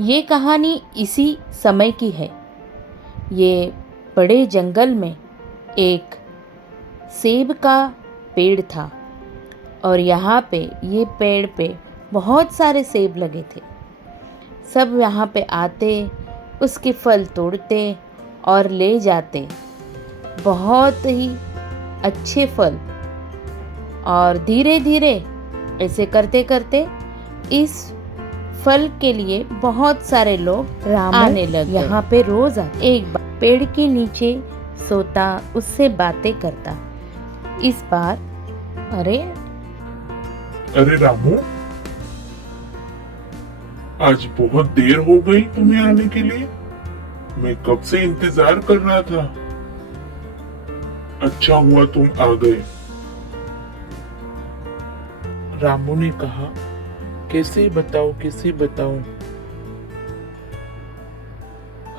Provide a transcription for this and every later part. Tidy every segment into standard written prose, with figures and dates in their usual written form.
ये कहानी इसी समय की है। ये बड़े जंगल में एक सेब का पेड़ था और यहाँ पे ये पेड़ पे बहुत सारे सेब लगे थे। सब यहाँ पे आते, उसके फल तोड़ते और ले जाते। बहुत ही अच्छे फल। और धीरे धीरे ऐसे करते करते इस फल के लिए बहुत सारे लोग आने लगे। यहाँ पे रोज एक पेड़ के नीचे सोता, उससे बातें करता। इस बार अरे रामू, आज बहुत देर हो गई तुम्हें आने के लिए। मैं कब से इंतजार कर रहा था। अच्छा हुआ तुम आ गए। रामू ने कहा, कैसे बताऊं।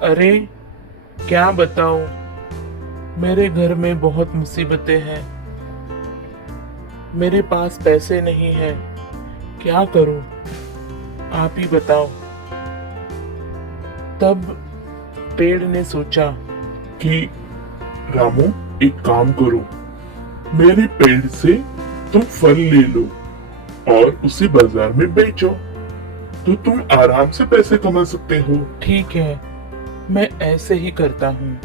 अरे क्या बताऊं, मेरे घर में बहुत मुसीबतें हैं। मेरे पास पैसे नहीं हैं, क्या करूं, आप ही बताओ। तब पेड़ ने सोचा कि रामू, एक काम करो, मेरे पेड़ से तुम फल ले लो और उसे बाजार में बेचो, तो तुम आराम से पैसे कमा सकते हो। ठीक है, मैं ऐसे ही करता हूँ।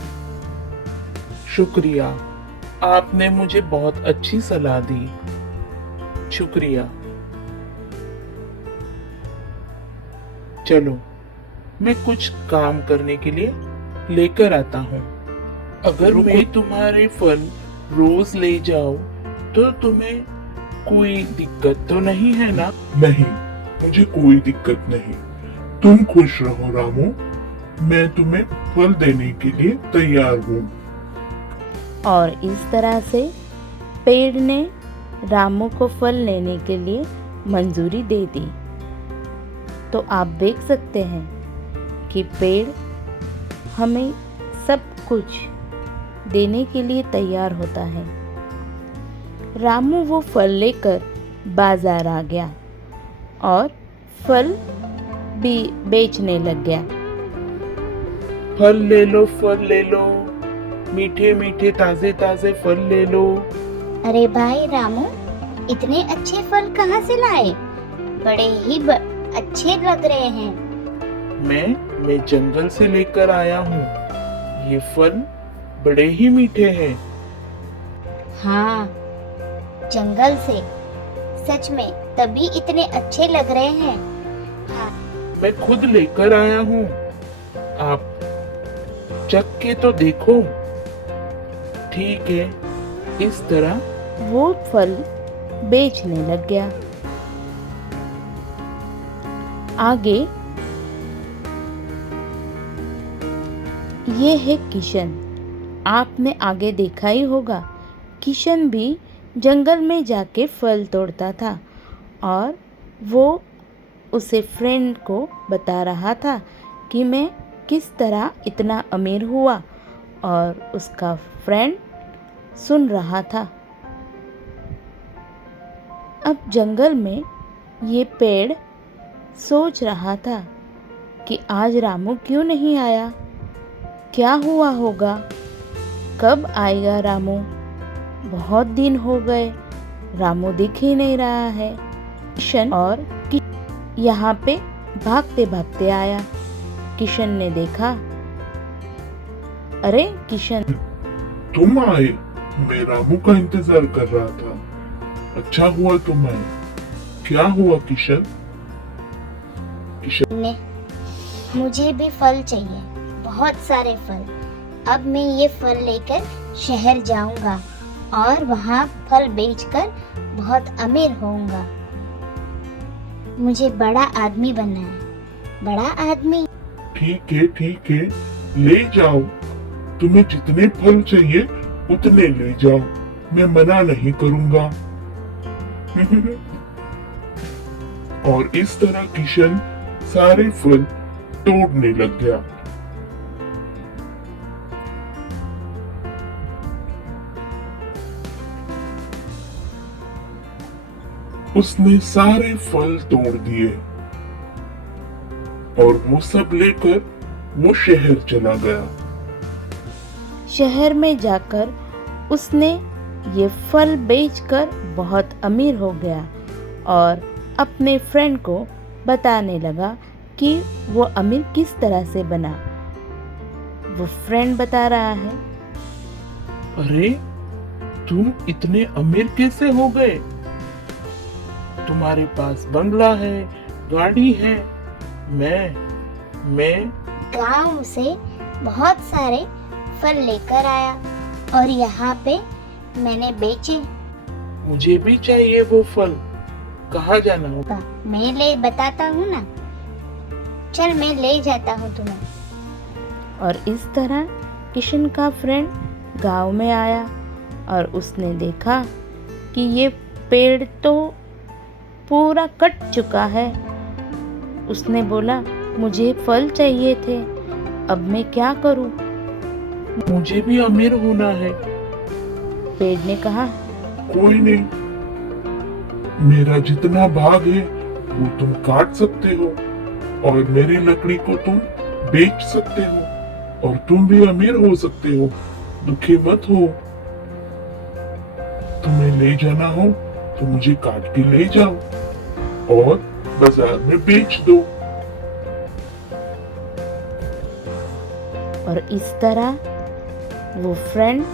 शुक्रिया, आपने मुझे बहुत अच्छी सलाह दी। शुक्रिया। चलो, मैं कुछ काम करने के लिए लेकर आता हूँ। अगर मैं तुम्हारे फल रोज ले जाऊं तो तुम्हें कोई दिक्कत तो नहीं है ना? नहीं, मुझे कोई दिक्कत नहीं। तुम खुश रहो रामू, मैं तुम्हें फल देने के लिए तैयार हूँ। और इस तरह से पेड़ ने रामू को फल लेने के लिए मंजूरी दे दी। तो आप देख सकते हैं कि पेड़ हमें सब कुछ देने के लिए तैयार होता है। रामू वो फल लेकर बाजार आ गया और फल भी बेचने लग गया। फल ले लो, मीठे मीठे ताजे ताजे फल ले लो। अरे भाई रामू, इतने अच्छे फल कहाँ से लाए? बड़े ही अच्छे लग रहे हैं। मैं जंगल से लेकर आया हूँ। ये फल बड़े ही मीठे हैं। हाँ, जंगल से, सच में तभी इतने अच्छे लग रहे हैं। हाँ, मैं खुद लेकर आया हूँ, आप चख के तो देखो। ठीक है, इस तरह वो फल बेचने लग गया। आगे ये है किशन। आपने आगे देखा ही होगा, किशन भी जंगल में जाके फल तोड़ता था और वो उसे फ्रेंड को बता रहा था कि मैं किस तरह इतना अमीर हुआ, और उसका फ्रेंड सुन रहा था। अब जंगल में ये पेड़ सोच रहा था कि आज रामू क्यों नहीं आया, क्या हुआ होगा, कब आएगा रामू। बहुत दिन हो गए, रामू दिख ही नहीं रहा है। किशन यहाँ पे भागते भागते आया। किशन ने देखा, अरे किशन, तुम आए, मैं रामू का इंतजार कर रहा था। अच्छा हुआ तुम आए। क्या हुआ किशन? ने मुझे भी फल चाहिए, बहुत सारे फल। अब मैं ये फल लेकर शहर जाऊंगा और वहाँ फल बेचकर बहुत अमीर होऊंगा। मुझे बड़ा आदमी बनना है, बड़ा आदमी। ठीक है, ले जाओ। तुम्हें जितने फल चाहिए उतने ले जाओ, मैं मना नहीं करूंगा। और इस तरह किशन सारे फल तोड़ने लग गया। उसने सारे फल तोड़ दिए। और वो सब लेकर वो शहर चला गया। शहर में जाकर उसने ये फल बेचकर बहुत अमीर हो गया और अपने फ्रेंड को बताने लगा कि वो अमीर किस तरह से बना। वो फ्रेंड बता रहा है, अरे तुम इतने अमीर कैसे हो गए? तुम्हारे पास बंगला है, गाड़ी है। मैं गांव से बहुत सारे फल लेकर आया और यहाँ पे मैंने बेचे। मुझे भी चाहिए वो फल। कहाँ जाना होगा? मैं ले बताता हूँ ना, चल मैं ले जाता हूँ तुम्हें। और इस तरह किशन का फ्रेंड गांव में आया और उसने देखा कि ये पेड़ तो पूरा कट चुका है। उसने बोला, मुझे फल चाहिए थे, अब मैं क्या करूं? मुझे भी अमीर होना है। पेड़ ने कहा, कोई नहीं, मेरा जितना भाग है वो तुम काट सकते हो और मेरी लकड़ी को तुम बेच सकते हो और तुम भी अमीर हो सकते हो। दुखी मत हो। तुम्हें ले जाना हो तो मुझे काट के ले जाओ और बाजार में बेच दो। और इस तरह वो फ्रेंड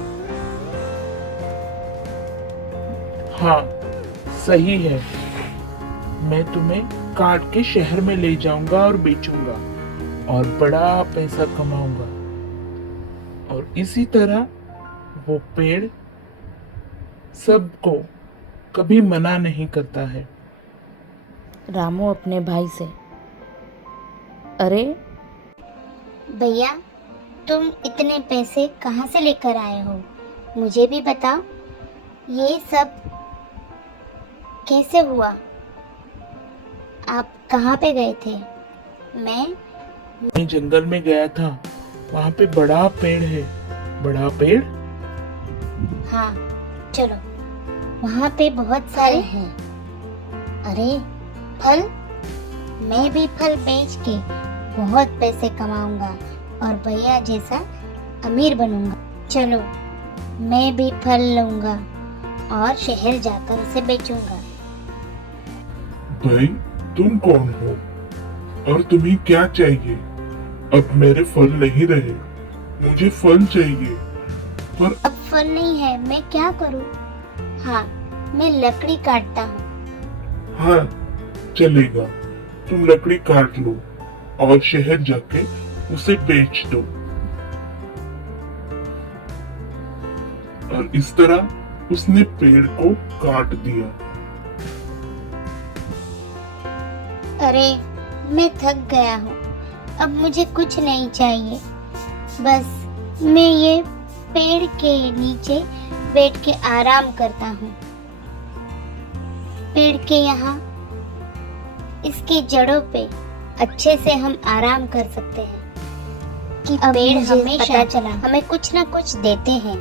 हाँ, सही है। मैं तुम्हें काट के शहर में ले जाऊंगा और बेचूंगा और बड़ा पैसा कमाऊंगा। और इसी तरह वो पेड़ सबको कभी मना नहीं करता है। रामू अपने भाई से, अरे भैया, तुम इतने पैसे कहाँ से लेकर आए हो? मुझे भी बताओ, ये सब कैसे हुआ? आप कहाँ पे गए थे? मैं जंगल में गया था। वहाँ पे बड़ा पेड़ है। बड़ा पेड़? हाँ, चलो, वहाँ पे बहुत सारे हैं। अरे फल, मैं भी फल बेच के बहुत पैसे कमाऊंगा और भैया जैसा अमीर बनूंगा। चलो, मैं भी फल लूंगा और शहर जाकर उसे बेचूंगा। भाई, तुम कौन हो और तुम्हें क्या चाहिए? अब मेरे फल नहीं रहे, मुझे फल चाहिए। पर अब फल नहीं है, मैं क्या करूं? हाँ, मैं लकड़ी काटता हूँ। हाँ, चलेगा, तुम लकड़ी काट लो और शहर जाके उसे बेच दो। और इस तरह उसने पेड़ को काट दिया। अरे, मैं थक गया हूँ, अब मुझे कुछ नहीं चाहिए। बस मैं ये पेड़ के नीचे बैठ के आराम करता हूँ। पेड़ के यहाँ इसकी जड़ों पे अच्छे से हम आराम कर सकते हैं कि पेड़ हमेशा हमें कुछ ना कुछ देते हैं।